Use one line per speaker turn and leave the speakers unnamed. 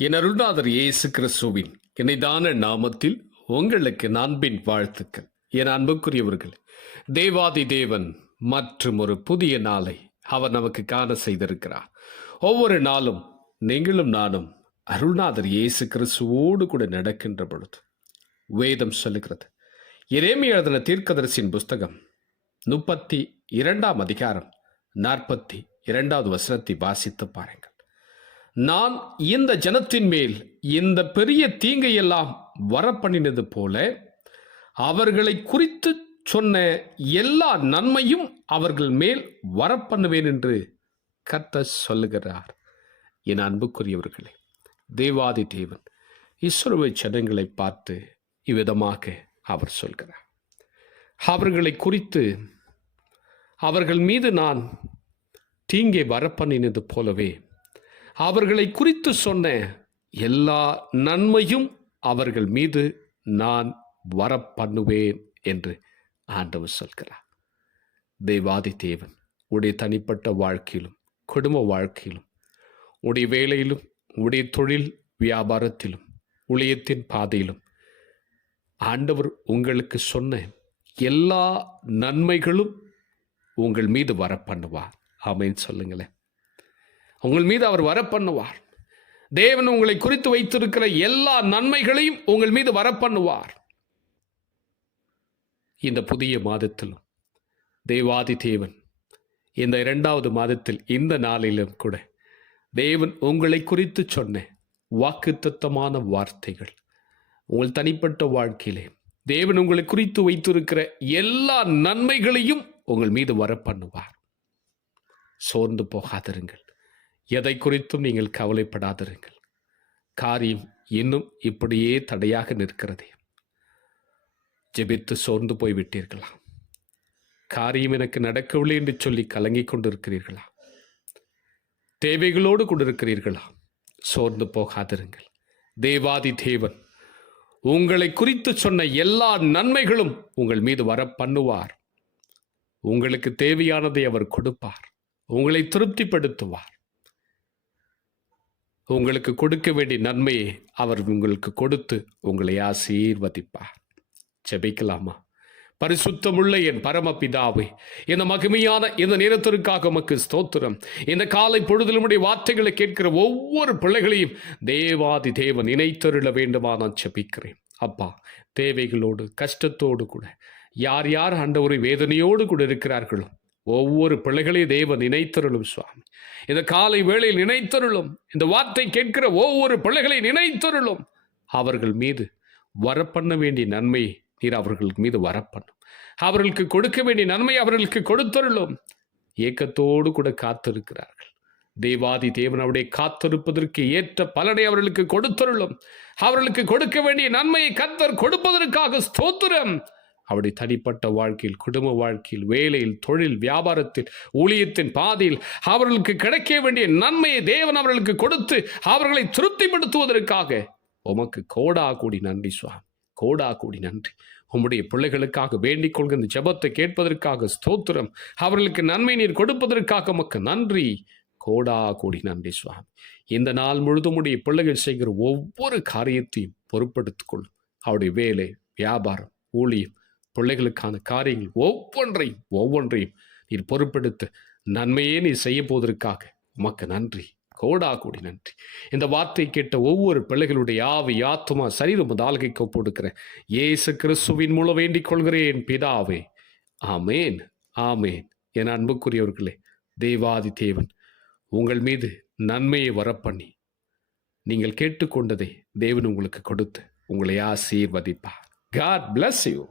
என் அருள்நாதர் இயேசு கிறிஸ்துவின் இணைதான நாமத்தில் உங்களுக்கு நண்பின் வாழ்த்துக்கள். என் அன்புக்குரியவர்கள் தேவாதி தேவன் மற்றும் ஒரு புதிய நாளை அவர் நமக்கு காண செய்திருக்கிறார். ஒவ்வொரு நாளும் நீங்களும் நானும் அருள்நாதர் இயேசு கிறிஸ்துவோடு கூட நடக்கின்ற பொழுது வேதம் சொல்லுகிறது. இறைமை எழுதின தீர்க்கதரிசியின் புஸ்தகம் முப்பத்தி இரண்டாம் அதிகாரம் நாற்பத்தி இரண்டாவது வசனத்தை வாசித்து பாருங்கள். நான் இந்த ஜனத்தின் மேல் இந்த பெரிய தீங்கையெல்லாம் வரப்பண்ணினது போல அவர்களை குறித்து சொன்ன எல்லா நன்மையும் அவர்கள் மேல் வரப்பண்ணுவேன் என்று கர்த்த சொல்லுகிறார். என் அன்புக்குரியவர்களே தேவாதி தேவன் இஸ்ரோவை ஜனங்களை பார்த்து இவ்விதமாக அவர் சொல்கிறார். அவர்களை குறித்து அவர்கள் மீது நான் தீங்கை வரப்பண்ணினது போலவே அவர்களை குறித்து சொன்ன எல்லா நன்மையும் அவர்கள் மீது நான் வரப்பண்ணுவேன் என்று ஆண்டவர் சொல்கிறார். தெய்வாதி தேவன் உடைய தனிப்பட்ட வாழ்க்கையிலும் குடும்ப வாழ்க்கையிலும் உடைய வேலையிலும் உடைய தொழில் வியாபாரத்திலும் உளியத்தின் பாதையிலும் ஆண்டவர் உங்களுக்கு சொன்ன எல்லா நன்மைகளும் உங்கள் மீது வரப்பண்ணுவார். ஆமேன்னு சொல்லுங்களேன். உங்கள் மீது அவர் வரப்பண்ணுவார். தேவன் உங்களை குறித்து வைத்திருக்கிற எல்லா நன்மைகளையும் உங்கள் மீது வரப்பண்ணுவார். இந்த புதிய மாதத்திலும் தேவாதி தேவன் இந்த இரண்டாவது மாதத்தில் இந்த நாளிலும் கூட தேவன் உங்களை குறித்து சொன்ன வாக்குத்தத்தமான வார்த்தைகள் உங்கள் தனிப்பட்ட வாழ்க்கையிலே தேவன் உங்களை குறித்து வைத்திருக்கிற எல்லா நன்மைகளையும் உங்கள் மீது வரப்பண்ணுவார். சோர்ந்து போகாதிருங்கள். எதை குறித்தும் நீங்கள் கவலைப்படாதிருங்கள். காரியம் இன்னும் இப்படியே தடையாக நிற்கிறதே. ஜெபித்து சோர்ந்து போய்விட்டீர்களா? காரியம் எனக்கு நடக்கவில்லை என்று சொல்லி கலங்கிக் கொண்டிருக்கிறீர்களா? தேவைகளோடு கொண்டிருக்கிறீர்களா? சோர்ந்து போகாதிருங்கள். தேவாதி தேவன் உங்களை குறித்து சொன்ன எல்லா நன்மைகளும் உங்கள் மீது வர பண்ணுவார். உங்களுக்கு தேவையானதை அவர் கொடுப்பார். உங்களை திருப்திப்படுத்துவார். உங்களுக்கு கொடுக்க வேண்டிய நன்மையை அவர் உங்களுக்கு கொடுத்து உங்களை ஆசீர்வதிப்பார். ஜெபிக்கலாமா? பரிசுத்தமுள்ள என் பரமபிதாவை இந்த மகிமையான இந்த நேரத்திற்காக உமக்கு ஸ்தோத்திரம். இந்த காலை பொழுதிலுமுடைய வார்த்தைகளை கேட்கிற ஒவ்வொரு பிள்ளைகளையும் தேவாதி தேவன் இணைத்தருள வேண்டுமா நான் ஜெபிக்கிறேன். அப்பா தேவைகளோடு கஷ்டத்தோடு கூட யார் யார் ஆண்டவரை வேதனையோடு கூட இருக்கிறார்களோ ஒவ்வொரு பிள்ளைகளையும் தேவன் நினைத்தருளும் சுவாமி. இந்த காலை வேளையில் நினைத்தருளும் இந்த வார்த்தை கேட்கிற ஒவ்வொரு பிள்ளைகளை நினைத்தருளும் அவர்கள் மீது வரப்பண்ண வேண்டிய நன்மை நீர் அவர்களுக்கு மீது வரப்பண்ணும். அவர்களுக்கு கொடுக்க வேண்டிய நன்மை அவர்களுக்கு கொடுத்தருளும். ஏக்கத்தோடு கூட காத்திருக்கிறார்கள். தேவாதி தேவன் அவருடைய காத்திருப்பதற்கு ஏற்ற பலனை அவர்களுக்கு கொடுத்தருளும். அவர்களுக்கு கொடுக்க வேண்டிய நன்மையை கத்தர் கொடுப்பதற்காக ஸ்தோத்திரம். அவருடைய தனிப்பட்ட வாழ்க்கையில் குடும்ப வாழ்க்கையில் வேலையில் தொழில் வியாபாரத்தில் ஊழியத்தின் பாதையில் அவர்களுக்கு கிடைக்க வேண்டிய நன்மையை தேவன் அவர்களுக்கு கொடுத்து அவர்களை திருப்திப்படுத்துவதற்காக. உமக்கு கோடா கூடி நன்றி சுவாமி. கோடா கூடி நன்றி. உம்முடைய பிள்ளைகளுக்காக வேண்டிக் கொள்கிற ஜபத்தை ஜெபத்தை கேட்பதற்காக ஸ்தோத்திரம். அவர்களுக்கு நன்மை நீர் கொடுப்பதற்காக உமக்கு நன்றி. கோடா கூடி நன்றி சுவாமி. இந்த நாள் முழுதும் உடைய பிள்ளைகள் செய்கிற ஒவ்வொரு காரியத்தையும் பொறுப்படுத்திக் கொள்ளும். அவருடைய வேலை வியாபாரம் ஊழியம் பிள்ளைகளுக்கான காரியங்கள் ஒவ்வொன்றையும் ஒவ்வொன்றையும் நீர் பொறுப்பெடுத்து நன்மையே நீ செய்ய போவதற்காக உமக்கு நன்றி. கோடா கூடி நன்றி. இந்த வார்த்தை கேட்ட ஒவ்வொரு பிள்ளைகளுடைய ஆவி ஆத்துமா சரீரம் ஆள்கை கொப்படுக்கிறேன் ஏசு கிறிஸ்துவின் மூலம் வேண்டிக் கொள்கிறேன் பிதாவே. ஆமேன் ஆமேன். என் அன்புக்குரியவர்களே தேவாதி தேவன் உங்கள் மீது நன்மையை வரப்பண்ணி நீங்கள் கேட்டுக்கொண்டதை தேவன் உங்களுக்கு கொடுத்து உங்களை ஆசீர்வதிப்பார். God bless you